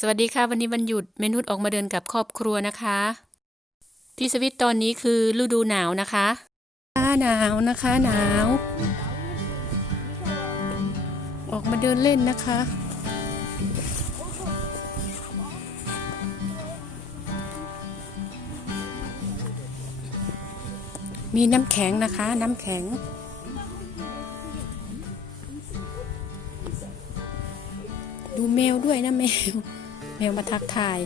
สวัสดีค่ะ วันนี้วันหยุดเมนุษออกมาเดินกับครอบครัวนะคะ ที่สวิตตอนนี้คือฤดูหนาวนะคะหนาวนะคะหนาว ออกมาเดินเล่นนะคะ มีน้ำแข็งนะคะ น้ำแข็งดูแมวด้วยนะแมว แมวมาทักทาย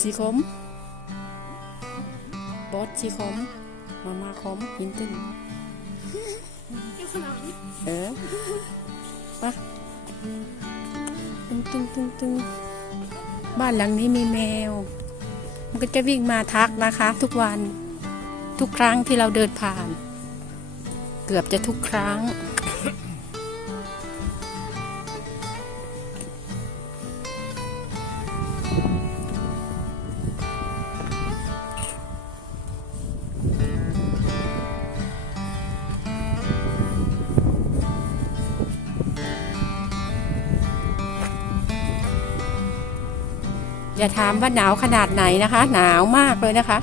สีขมบอสสีขมมามาขมหินตึ้งเออปะตึงตึงตึงตึงบ้านหลังนี้มีแมว มันก็จะวิ่งมาทักนะคะ ทุกวัน ทุกครั้งที่เราเดินผ่าน เกือบจะทุกครั้ง อย่าถามว่าหนาวขนาดไหนนะคะ หนาวมากเลยนะคะ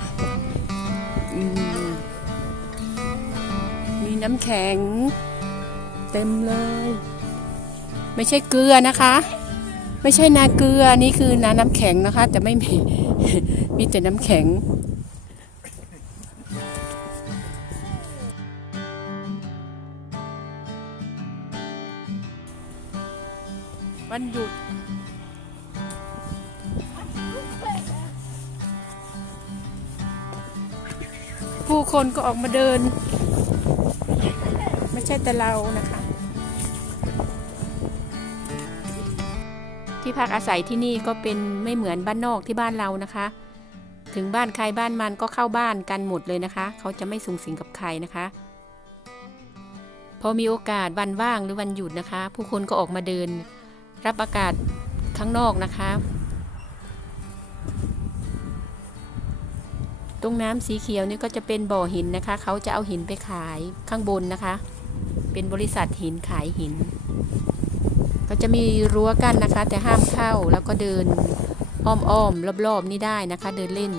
น้ำแข็ง เต็มเลย ไม่ใช่เกลือนะคะ ไม่ใช่นาเกลือนี่คือนาน้ำแข็งนะคะ แต่ไม่มีมีแต่น้ำแข็งวันหยุดผู้คนก็ออกมาเดิน ช่แต่เรานะคะ ที่พักอาศัยที่นี่ก็เป็นไม่เหมือนบ้านนอกที่บ้านเรานะคะ ถึงบ้านใครบ้านมันก็เข้าบ้านกันหมดเลยนะคะ เขาจะไม่สูงสิงกับใครนะคะ พอมีโอกาสวันว่างหรือวันหยุดนะคะ ผู้คนก็ออกมาเดิน รับอากาศข้างนอกนะคะ ตรงน้ำสีเขียวนี่ก็จะเป็นบ่อหินนะคะ เขาจะเอาหินไปขายข้างบนนะคะ เป็นบริษัทหินขายหิน ก็จะมีรั้วกั้นนะคะ แต่ห้ามเข้าแล้วก็เดินอ้อมๆรอบๆนี่ได้นะคะ เดินเล่น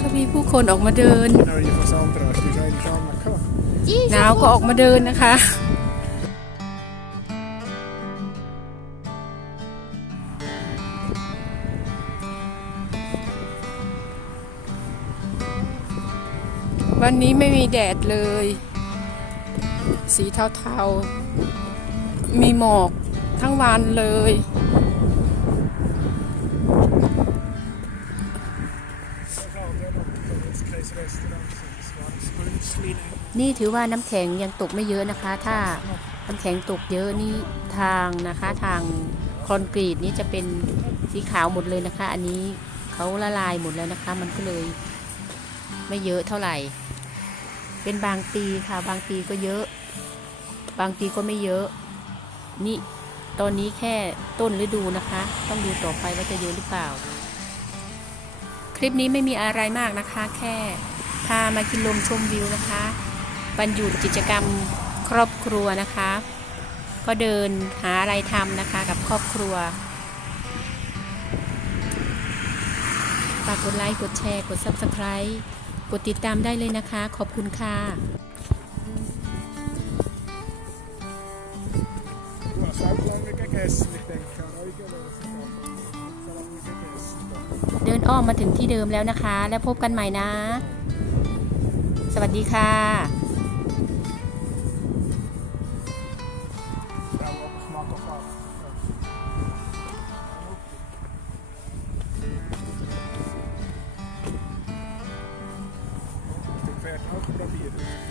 ก็มีผู้คนออกมาเดิน Nou, je van zand eruit. Je zou je niet aan maken. หนาวก็ออกมาเดินนะคะ วันนี้ไม่มีแดดเลย สีเทาๆ มีหมอกทั้งวันเลย นี่ถือว่าน้ำแข็งยังตกไม่เยอะนะคะ ถ้าน้ำแข็งตกเยอะนี่ทางนะคะ ทางคอนกรีตนี่จะเป็นสีขาวหมดเลยนะคะ อันนี้เขาละลายหมดแล้วนะคะ มันก็เลยไม่เยอะเท่าไหร่ เป็นบางปีค่ะ บางปีก็เยอะ บางปีก็ไม่เยอะ นี่ตอนนี้แค่ต้นฤดูนะคะ ต้องดูต่อไปว่าจะเยอะหรือเปล่า คลิปนี้ไม่มีอะไรมากนะคะ แค่พามากินลมชมวิวนะคะวันหยุดกิจกรรมครอบครัวนะคะ ก็เดินหาอะไรทำนะคะกับครอบครัวฝากกดไลค์ กดแชร์ กด Subscribe กดติดตามได้เลยนะคะ ขอบคุณค่ะเดินอ้อมมาถึงที่เดิมแล้วนะคะ แล้วพบกันใหม่นะ สวัสดีค่ะ Yapabiliriz.